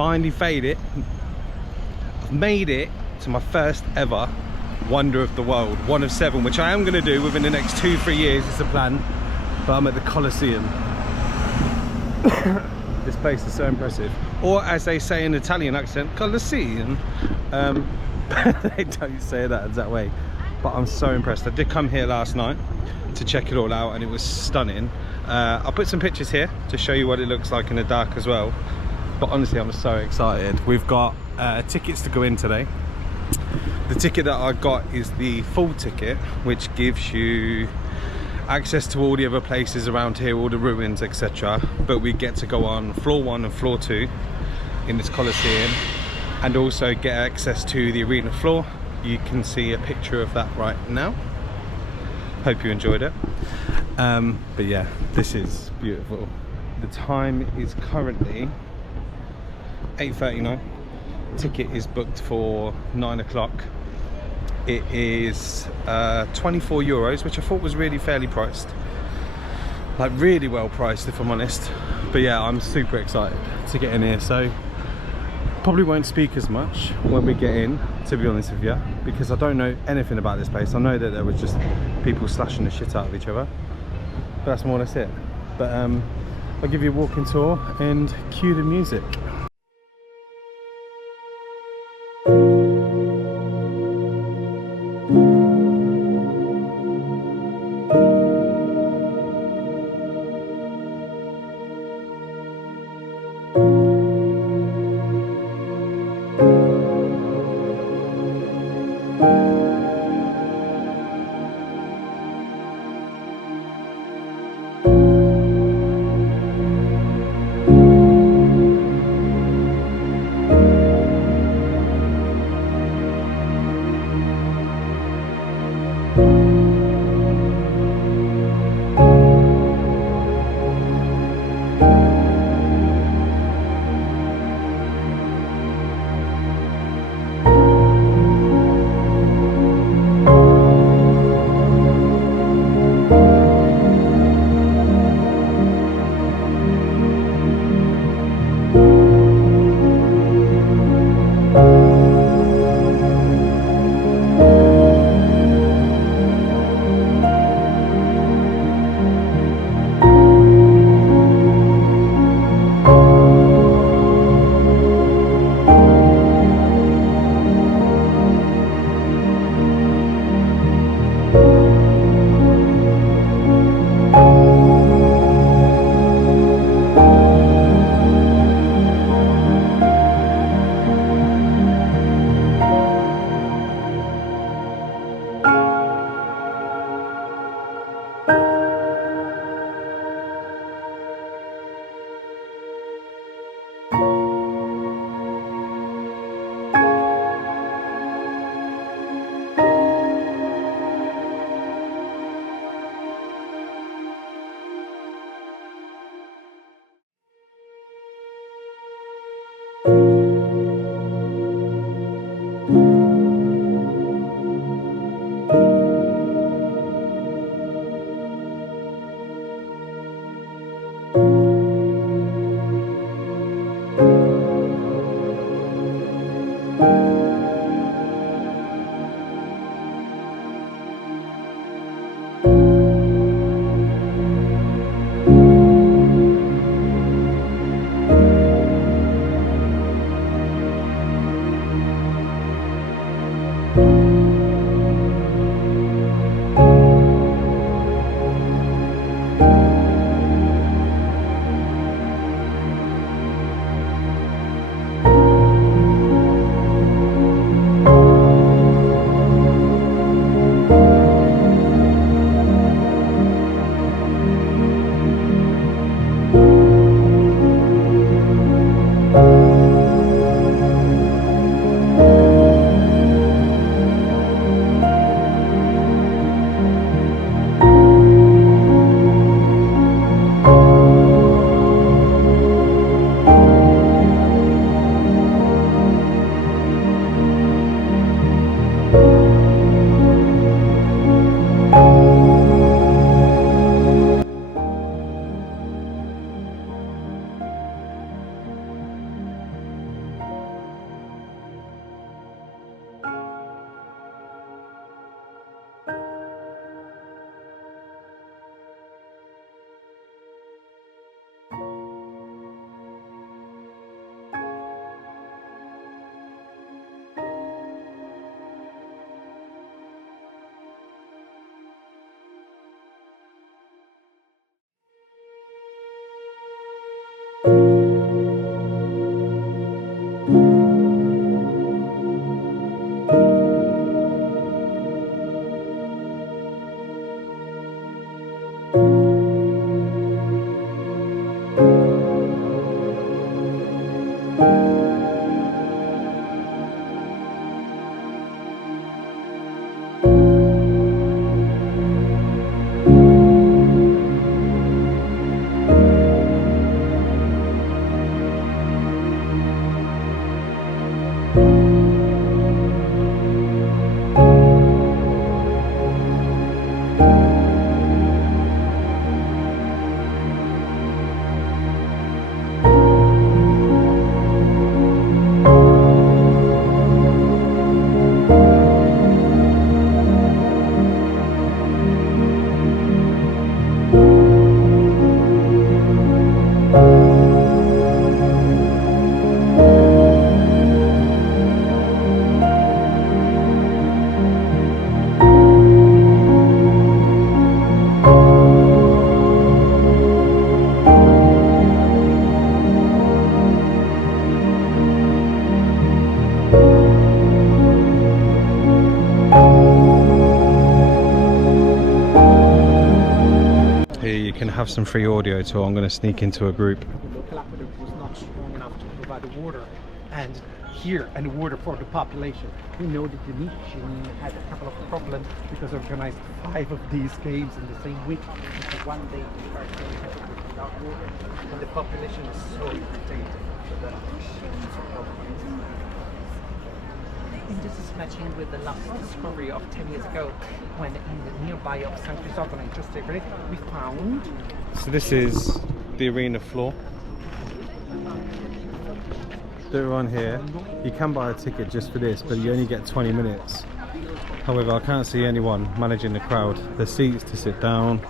finally made it. I've made it to my first ever Wonder of the World, one of 7, which I am going to do within the next 2-3 years. It's a plan. But I'm at the Colosseum. This place is so impressive, or as they say in Italian accent, Colosseum. They don't say that way, but I'm so impressed. I did come here last night to check it all out, and it was stunning. I'll put some pictures here to show you what it looks like in the dark as well. But honestly, I'm so excited. We've got tickets to go in today. The ticket that I got is the full ticket, which gives you access to all the other places around here, all the ruins, etc. But we get to go on floor 1 and floor 2 in this Colosseum, and also get access to the arena floor. You can see a picture of that right now. Hope you enjoyed it. But yeah, this is beautiful. The time is currently 8:39. Ticket is booked for 9 o'clock. It is 24 euros, which I thought was really fairly priced, like really well priced if I'm honest. But yeah, I'm super excited to get in here, so probably won't speak as much when we get in, to be honest with you, because I don't know anything about this place. I know that there was just people slashing the shit out of each other, but that's more or less it. But I'll give you a walking tour and cue the music. have some free audio tour. I'm going to sneak into a group. The local aqueduct was not strong enough to provide the water and water for the population. We know that the Venetian had a couple of problems because they organized 5 of these games in the same week. Because one day they started without water, and the population is so irritated. And this is matching with the last discovery of 10 years ago, when in the nearby of St. Christophe, and I just take it, we found. So this is the arena floor. They're on here. You can buy a ticket just for this, but you only get 20 minutes. However, I can't see anyone managing the crowd. There's seats to sit down.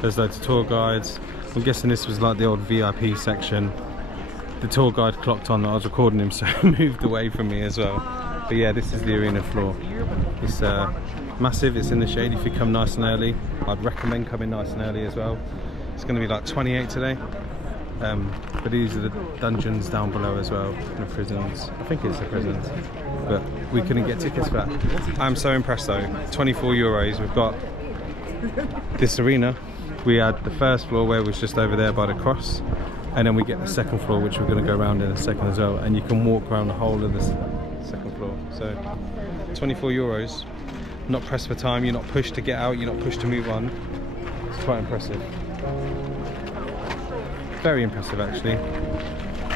There's loads of tour guides. I'm guessing this was like the old VIP section. The tour guide clocked on that I was recording him, so he moved away from me as well. But yeah, this is the arena floor. It's massive. It's in the shade if you come nice and early. I'd recommend coming nice and early as well. It's going to be like 28 today. But these are the dungeons down below as well, the prisons. I think it's the prisons, but we couldn't get tickets for that. I'm so impressed though. 24 euros. We've got this arena. We had the first floor where it was just over there by the cross, and then we get the second floor, which we're going to go around in a second as well, and you can walk around the whole of the second floor. So 24 euros. Not pressed for time. You're not pushed to get out. You're not pushed to move on. It's quite impressive. Very impressive actually.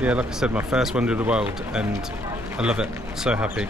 Yeah, like I said, my first wonder of the world, and I love it. So happy.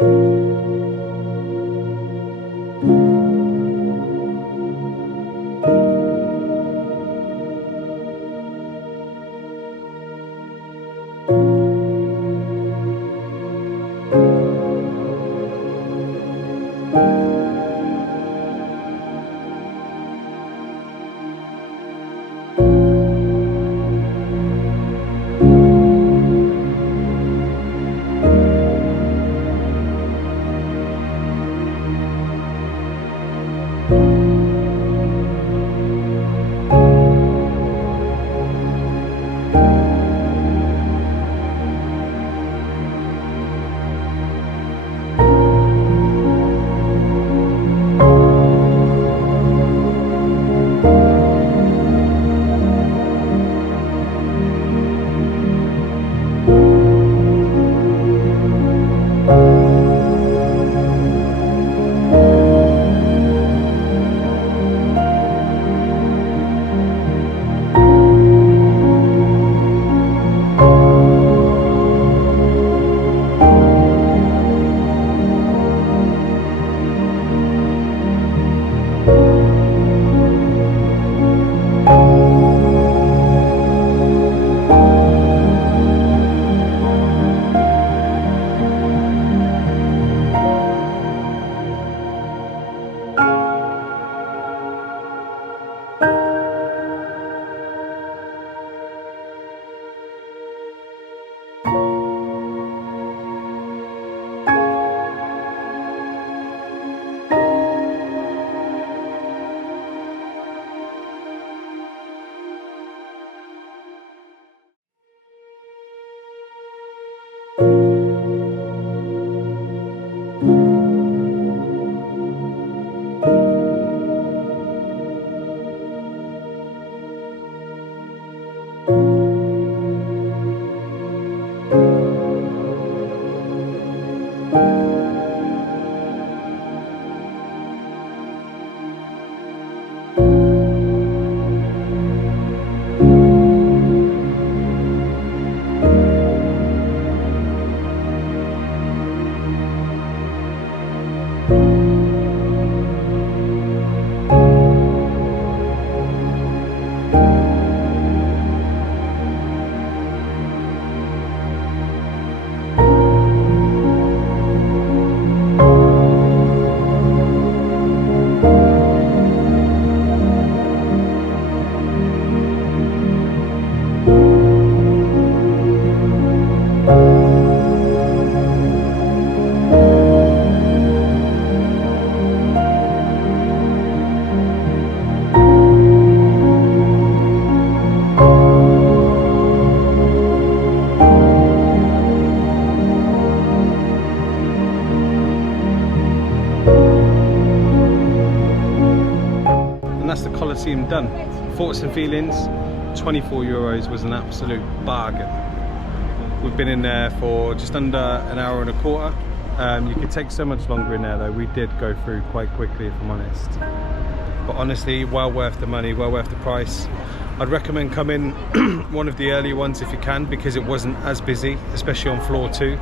And that's the Colosseum done. Thoughts and feelings, 24 euros was an absolute bargain. We've been in there for just under an hour and a quarter. You could take so much longer in there though. We did go through quite quickly, if I'm honest. But honestly, well worth the money, well worth the price. I'd recommend coming one of the earlier ones if you can, because it wasn't as busy, especially on floor 2.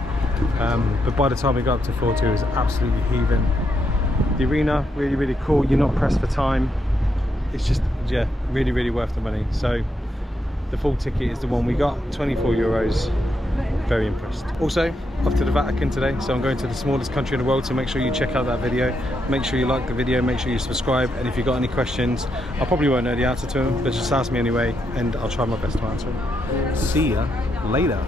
But by the time we got up to floor 2, it was absolutely heaving. The arena, really, really cool. You're not pressed for time. It's just, yeah, really, really worth the money. So the full ticket is the one we got, 24 euros. Very impressed. Also, off to the Vatican today, so I'm going to the smallest country in the world, so make sure you check out that video, make sure you like the video, make sure you subscribe, and if you've got any questions, I probably won't know the answer to them, but just ask me anyway, and I'll try my best to answer them. See ya later.